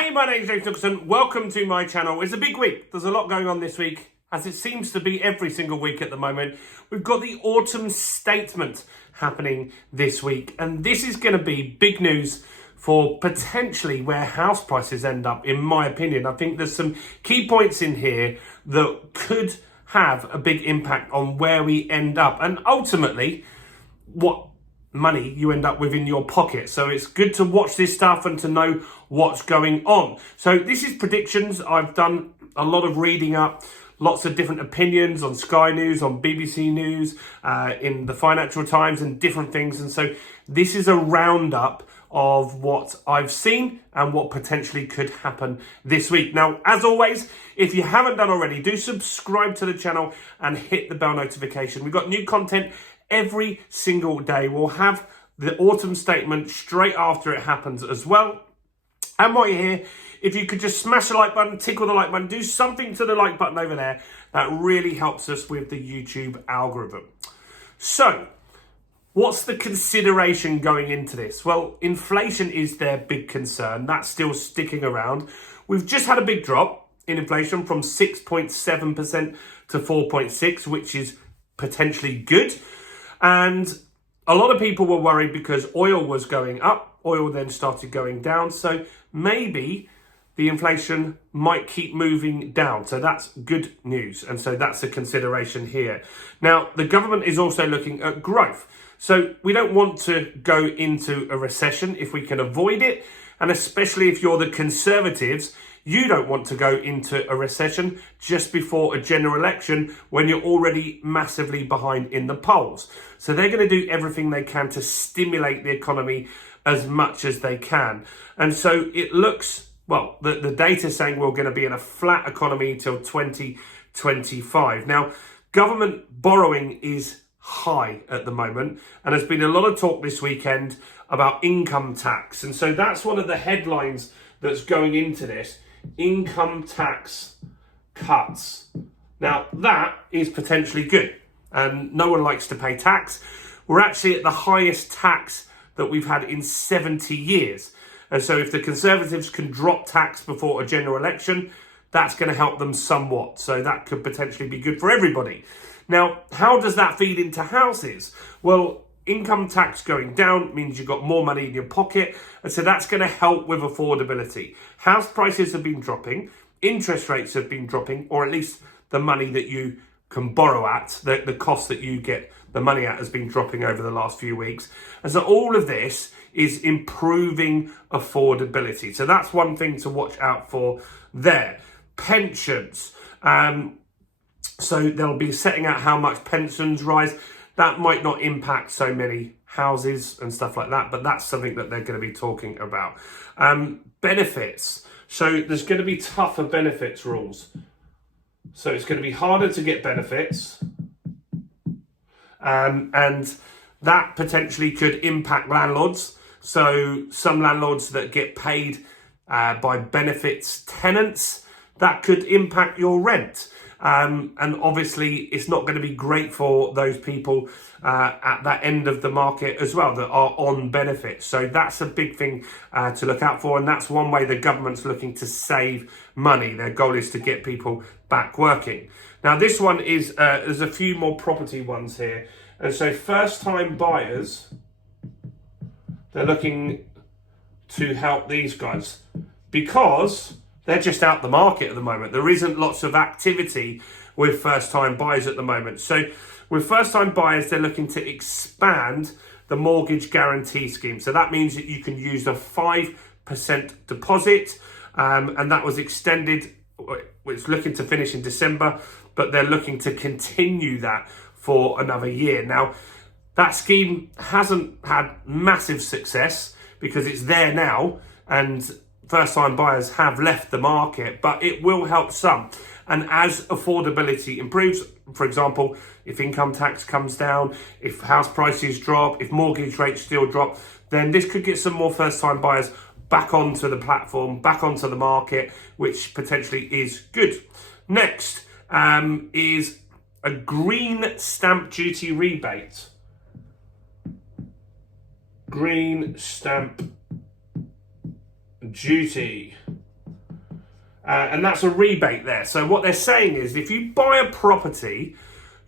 Hey, my name's James Nicholson. Welcome to my channel. It's a big week. There's a lot going on this week, as it seems to be every single week at the moment. We've got the autumn statement happening this week, and this is going to be big news for potentially where house prices end up, in my opinion. I think there's some key points in here that could have a big impact on where we end up, and ultimately what money you end up with in your pocket. So it's good to watch this stuff and to know what's going on. So this is predictions. I've done a lot of reading up, lots of different opinions on Sky News, on BBC News, in the Financial Times and different things. And so this is a roundup of what I've seen and what potentially could happen this week. Now, as always, if you haven't done already, do subscribe to the channel and hit the bell notification. We've got new content every single day. We'll have the autumn statement straight after it happens as well. And while you're here, if you could just smash the like button, tickle the like button, do something to the like button over there, that really helps us with the YouTube algorithm. So, what's the consideration going into this? Well, inflation is their big concern. That's still sticking around. We've just had a big drop in inflation from 6.7% to 4.6%, which is potentially good. And a lot of people were worried because oil was going up. Oil then started going down. So maybe the inflation might keep moving down. So that's good news. And so that's a consideration here. Now, the government is also looking at growth. So we don't want to go into a recession if we can avoid it. And especially if you're the Conservatives, you don't want to go into a recession just before a general election when you're already massively behind in the polls. So they're going to do everything they can to stimulate the economy as much as they can. And so it looks, well, the data is saying we're going to be in a flat economy till 2025. Now, government borrowing is high at the moment, and there's been a lot of talk this weekend about income tax. And so that's one of the headlines that's going into this. Income tax cuts. Now, that is potentially good, and no one likes to pay tax. We're actually at the highest tax that we've had in 70 years. And so if the Conservatives can drop tax before a general election, that's going to help them somewhat. So that could potentially be good for everybody. Now, how does that feed into houses? Well, income tax going down means you've got more money in your pocket, and so that's going to help with affordability. House prices have been dropping, interest rates have been dropping, or at least the money that you can borrow at, the cost that you get the money at has been dropping over the last few weeks. And so all of this is improving affordability. So that's one thing to watch out for there. Pensions. So they'll be setting out how much pensions rise. That might not impact so many houses and stuff like that, but that's something that they're going to be talking about. Benefits. So there's going to be tougher benefits rules. So it's going to be harder to get benefits. And that potentially could impact landlords. So some landlords that get paid by benefits tenants, that could impact your rent. And obviously it's not going to be great for those people at that end of the market as well that are on benefits. So that's a big thing to look out for, and that's one way the government's looking to save money. Their goal is to get people back working. Now this one is, there's a few more property ones here. And so first time buyers, they're looking to help these guys because they're just out the market at the moment. There isn't lots of activity with first-time buyers at the moment. So with first-time buyers, they're looking to expand the mortgage guarantee scheme. So that means that you can use a 5% deposit, and that was extended. It's looking to finish in December, but they're looking to continue that for another year. Now, that scheme hasn't had massive success because it's there now, and first-time buyers have left the market, but it will help some. And as affordability improves, for example, if income tax comes down, if house prices drop, if mortgage rates still drop, then this could get some more first-time buyers back onto the platform, back onto the market, which potentially is good. Next is a green stamp duty rebate. Green stamp duty. And that's a rebate there. So what they're saying is if you buy a property,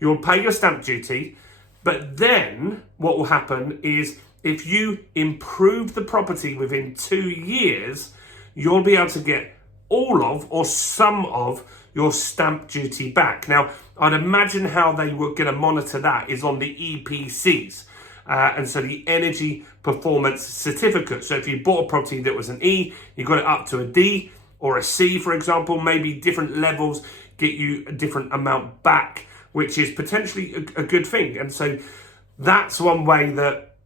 you'll pay your stamp duty, but then what will happen is if you improve the property within 2 years, you'll be able to get all of or some of your stamp duty back. Now, I'd imagine how they were going to monitor that is on the EPCs. And so the energy performance certificate. So if you bought a property that was an E, you got it up to a D or a C, for example, maybe different levels get you a different amount back, which is potentially a good thing. And so that's one way that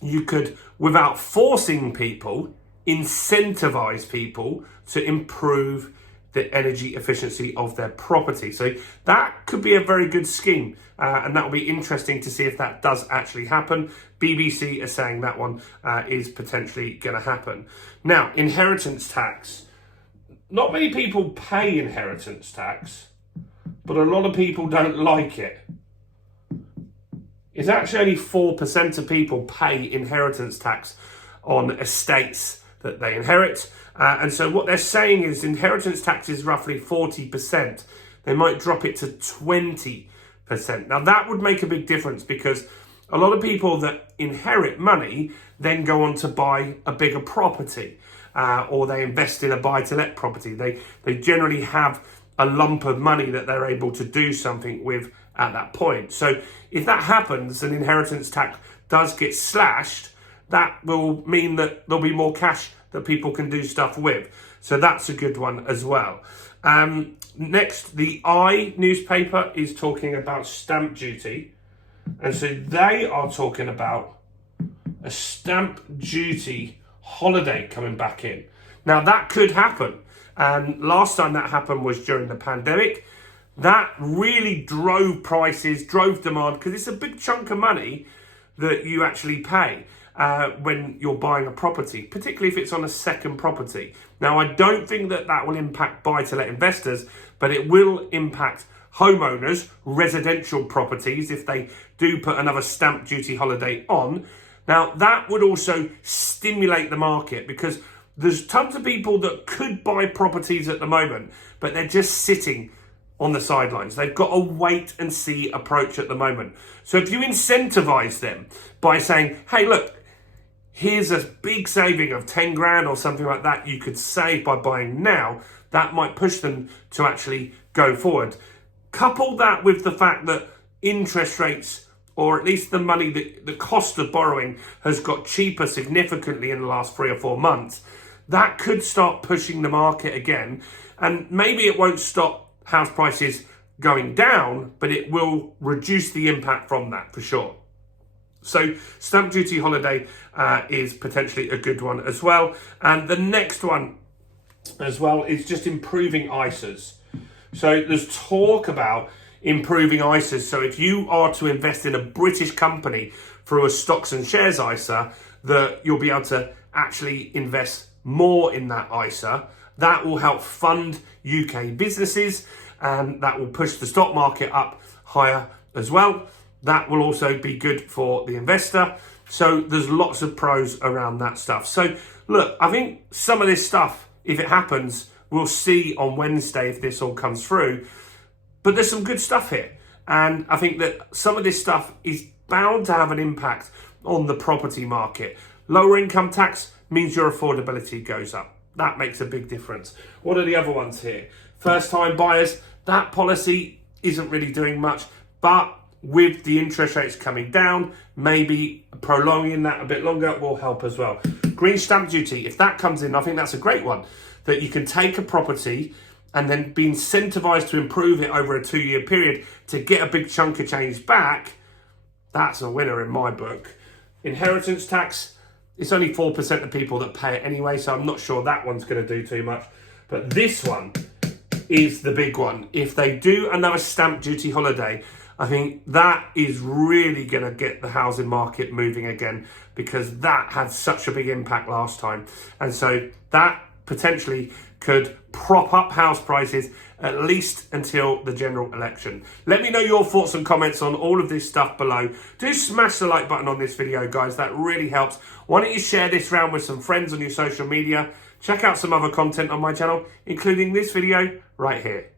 you could, without forcing people, incentivize people to improve the energy efficiency of their property. So that could be a very good scheme. And that will be interesting to see if that does actually happen. BBC is saying that one is potentially going to happen. Now, inheritance tax. Not many people pay inheritance tax, but a lot of people don't like it. It's actually only 4% of people pay inheritance tax on estates that they inherit. And so what they're saying is inheritance tax is roughly 40%. They might drop it to 20%. Now that would make a big difference because a lot of people that inherit money then go on to buy a bigger property or they invest in a buy-to-let property. They generally have a lump of money that they're able to do something with at that point. So if that happens and inheritance tax does get slashed, that will mean that there'll be more cash that people can do stuff with. So that's a good one as well. Next, the I newspaper is talking about stamp duty. And so they are talking about a stamp duty holiday coming back in. Now that could happen. And last time that happened was during the pandemic. That really drove prices, drove demand, because it's a big chunk of money that you actually pay when you're buying a property, particularly if it's on a second property. Now, I don't think that that will impact buy-to-let investors, but it will impact homeowners, residential properties, if they do put another stamp duty holiday on. Now, that would also stimulate the market because there's tons of people that could buy properties at the moment, but they're just sitting on the sidelines. They've got a wait and see approach at the moment. So if you incentivize them by saying, hey, look, here's a big saving of 10 grand or something like that you could save by buying now, that might push them to actually go forward. Couple that with the fact that interest rates, or at least the money, the cost of borrowing has got cheaper significantly in the last 3 or 4 months. That could start pushing the market again. And maybe it won't stop house prices going down, but it will reduce the impact from that for sure. So stamp duty holiday is potentially a good one as well. And the next one as well is just improving ISAs. So there's talk about improving ISAs. So if you are to invest in a British company through a stocks and shares ISA, that you'll be able to actually invest more in that ISA. That will help fund UK businesses and that will push the stock market up higher as well. That will also be good for the investor. So there's lots of pros around that stuff. So look, I think some of this stuff, if it happens, we'll see on Wednesday if this all comes through. But there's some good stuff here. And I think that some of this stuff is bound to have an impact on the property market. Lower income tax means your affordability goes up. That makes a big difference. What are the other ones here? First time buyers, that policy isn't really doing much, but with the interest rates coming down, maybe prolonging that a bit longer will help as well. Green stamp duty, if that comes in, I think that's a great one, that you can take a property and then be incentivized to improve it over a 2-year period to get a big chunk of change back. That's a winner in my book. Inheritance tax, it's only 4% of people that pay it anyway, so I'm not sure that one's going to do too much. But this one is the big one. If they do another stamp duty holiday, I think that is really going to get the housing market moving again, because that had such a big impact last time. And so that potentially could prop up house prices at least until the general election. Let me know your thoughts and comments on all of this stuff below. Do smash the like button on this video, guys. That really helps. Why don't you share this around with some friends on your social media? check out some other content on my channel, including this video right here.